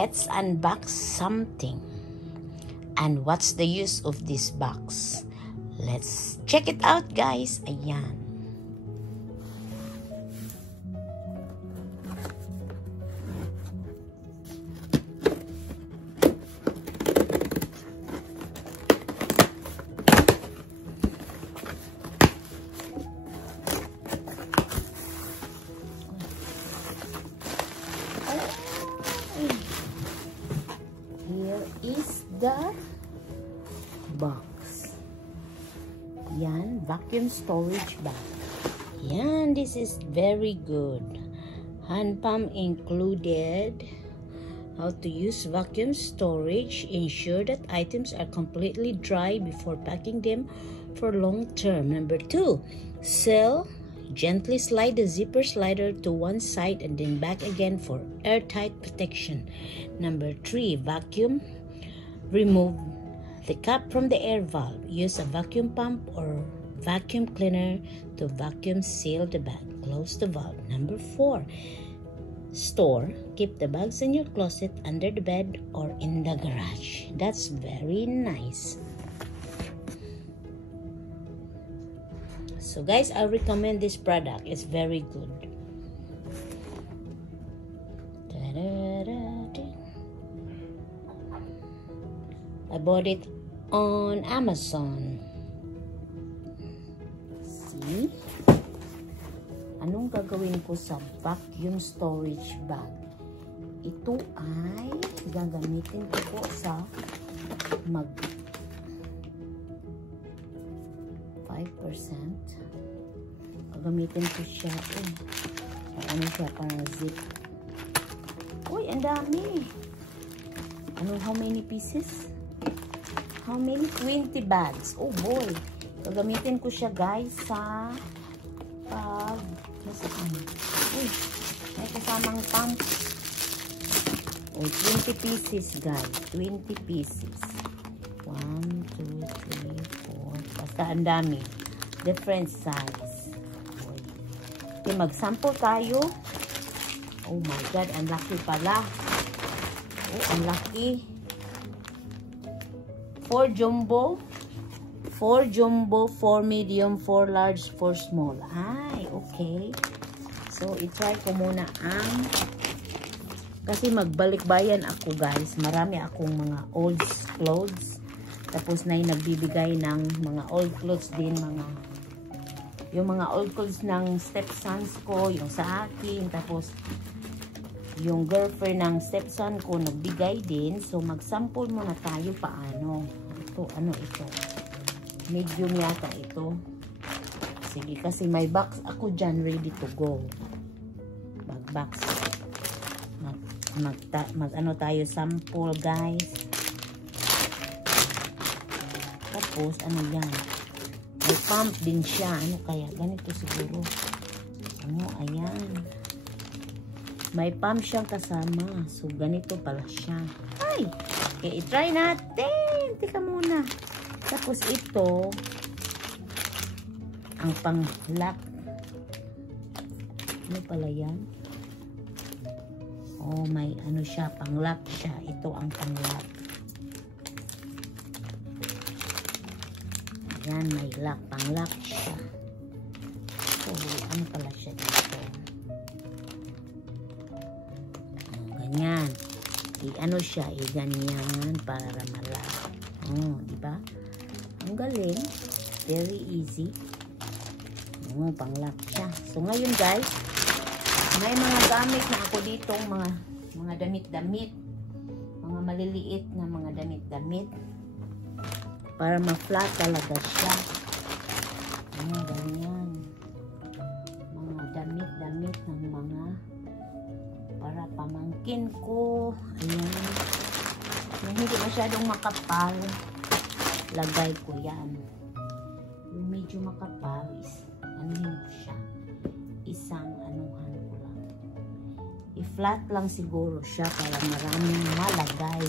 let's unbox something. And what's the use of this box? Let's check it out, guys. Ayan. Here is the box. Yan, vacuum storage bag. Yan, this is very good. Hand pump included. How to use vacuum storage. Ensure that items are completely dry before packing them for long term. Number 2, seal. Gently slide the zipper slider to one side and then back again for airtight protection. Number 3, vacuum. Remove the cap from the air valve. Use a vacuum pump or vacuum cleaner to vacuum seal the bag. Close the valve. Number 4, store. Keep the bags in your closet, under the bed, or in the garage. That's very nice. So guys, I recommend this product. It's very good. I bought it on Amazon. See? Anong gagawin ko sa vacuum storage bag? Ito ay gagamitin ko po sa 5%. Gagamitin ko siya. Ano siya? Parang zip. Uy, ang dami. How many pieces? How many? 20 bags. Oh boy. Gagamitin ko siya, guys, sa uy, may kasamang pump. Oh, 20 pieces, guys. 20 pieces. 1, 2, 3, 4. Basta ang dami. Different size. Okay, mag-sample tayo. Oh my God, ang laki pala. Oh, ang laki. 4 jumbo, 4 medium, 4 large, 4 small. Ay, okay. So, i-try ko muna ang kasi magbalik-bayan ako, guys. Marami akong mga old clothes. Tapos na yung nagbibigay ng mga old clothes din, yung mga old clothes ng stepsons ko, yung sa akin. Tapos, yung girlfriend ng stepson ko nagbigay din. So, mag-sample muna tayo paano. Ito, ano ito? Medium yata ito. Sige, kasi may box ako dyan ready to go. Mag-box. Mag-ano tayo, sample, guys. Tapos, ano yan? May pump din siya. Ano kaya? Ganito siguro. Ano, ayan. May pump siyang kasama. So, ganito pala siya. Ay! Okay, i-try natin. Tika muna. Tapos, ito, ang pang-lock. Ano pala yan? Oh, may ano siya. Pang-lock siya. Ito ang pang-lock. Yan, may lock. Pang-lock siya. So, ano pala siya dito? Ganyan. I-ano siya, ganyan para malak. Oh, di ba? Ang galing. Very easy. Oh, pang-lock siya. So, ngayon, guys, may mga gamit na ako ditong mga damit-damit. Mga maliliit na mga damit-damit. Para ma-flat talaga siya. Oh, ganyan. Mga damit-damit ng mga para pamangkin ko. Ayan. Yung hindi masyadong makapal, lagay ko yan. Yung medyo makapal is, anuhin ko siya. Isang anuhan ko lang. I-flat lang siguro siya para maraming malagay.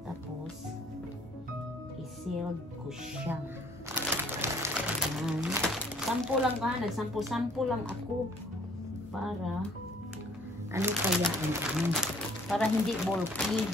Tapos, i-sealed ko siya. Ayan. Sample lang ka. Nagsample-sample lang ako para ano kaya ang para hindi bulky.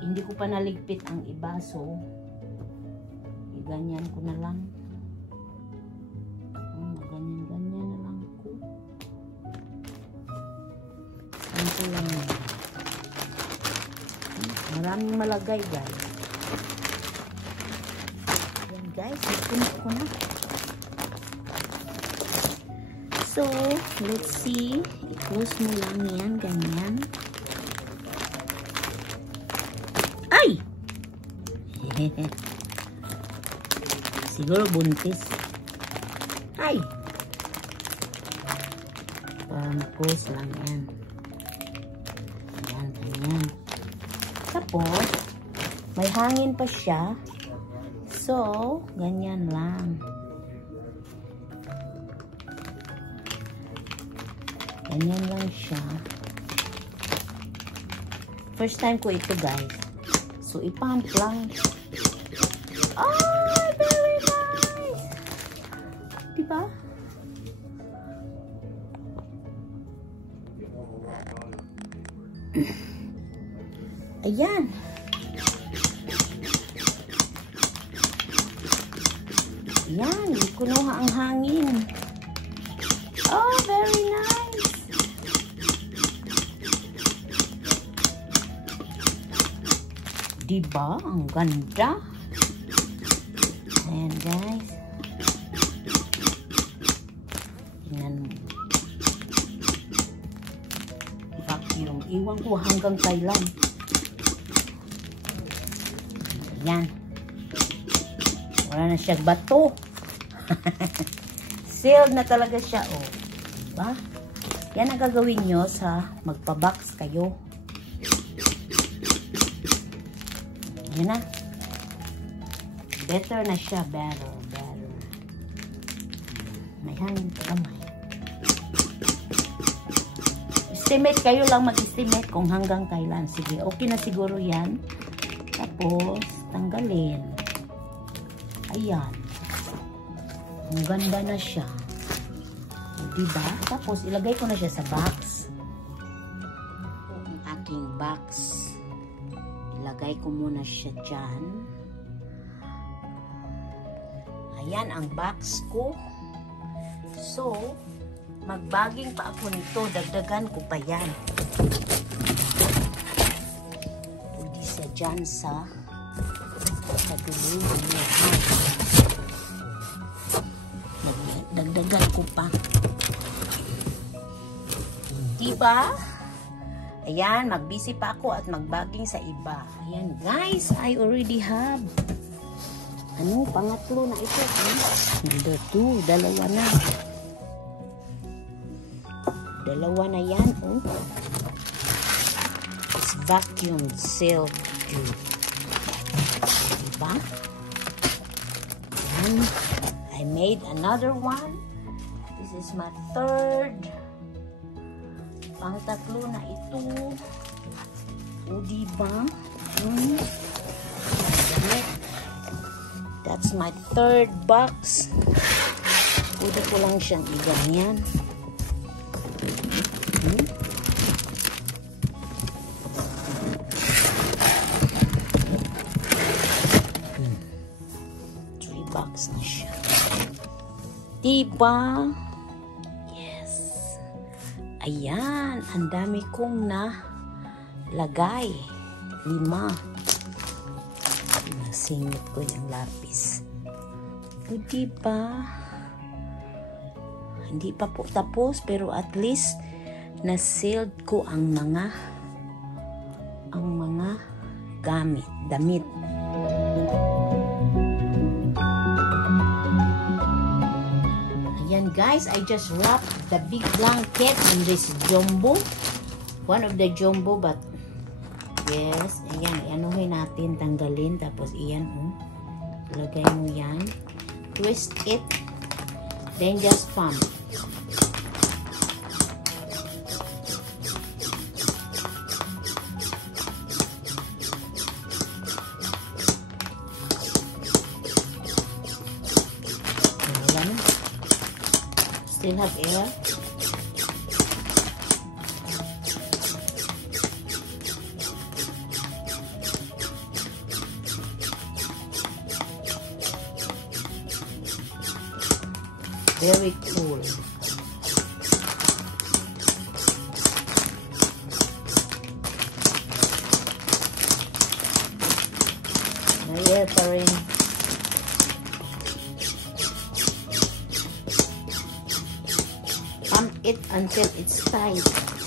Hindi ko pa naligpit ang iba, so ganyan ko na lang. Ganyan na lang ko. Ito lang yan. Maraming malagay, guys. Yan, guys. Ipin ko na. So, let's see. I-close mo lang yan. Ganyan. Ay! Siguro buntis. Ay! Parang close lang yan. Ayan, ganyan. Tapos, may hangin pa siya. So, ganyan lang. Ganyan lang siya. First time ko ito, guys. So, ipump lang. Oh, very nice! Diba? Ayan. Ayan, kunuha ang hangin. Oh, very nice. Diba? Ang ganda. Ayan, guys. Tingnan mo. Vacuum. Iwan ko hanggang kailan. Ayan. Wala na siyang bato. Sealed na talaga siya, oh. Diba? Yan ang gagawin nyo sa magpa-box kayo. Ayan na. Better na siya. Better. May hangin pa kamay. Estimate kayo lang mag-estimate kung hanggang kailan. Sige, okay na siguro yan. Tapos, tanggalin. Ayan. Ang ganda na siya. Diba? Tapos, ilagay ko na siya sa box. Ang aking box. Ilagay ko muna siya dyan. Ayan ang box ko. So, magbaging pa ako nito. Dagdagan ko pa yan. Pwede siya dyan sa dulo. Dagdagan ko pa. Diba? Ayan, magbisi pa ako at magbaging sa iba. Ayan, guys, I already have pangatlo na ito. Number 2, dalawa na. Dalawa na yan, oh. It's vacuum sealed. Diba? Ayan. I made another one. This is my third. Pang-tatlo na ito. O, diba? That's my third box. Pwede ko lang siyang iganyan. Three box na siya. Diba? Yes. Ayan. Ang dami kong lagay. 5. Nasingit ko yung lapis. O, diba? Hindi pa po tapos, pero at least na-sealed ko ang mga damit. Ayan, guys, I just wrapped the big blanket in this jumbo. One of the jumbo, but yes, ayan, ianuhin natin, tanggalin, tapos iyan, ilagay mo yan, twist it, then just pump. Still have air. Very cool. Ayan pa rin. Pump it until it's tight.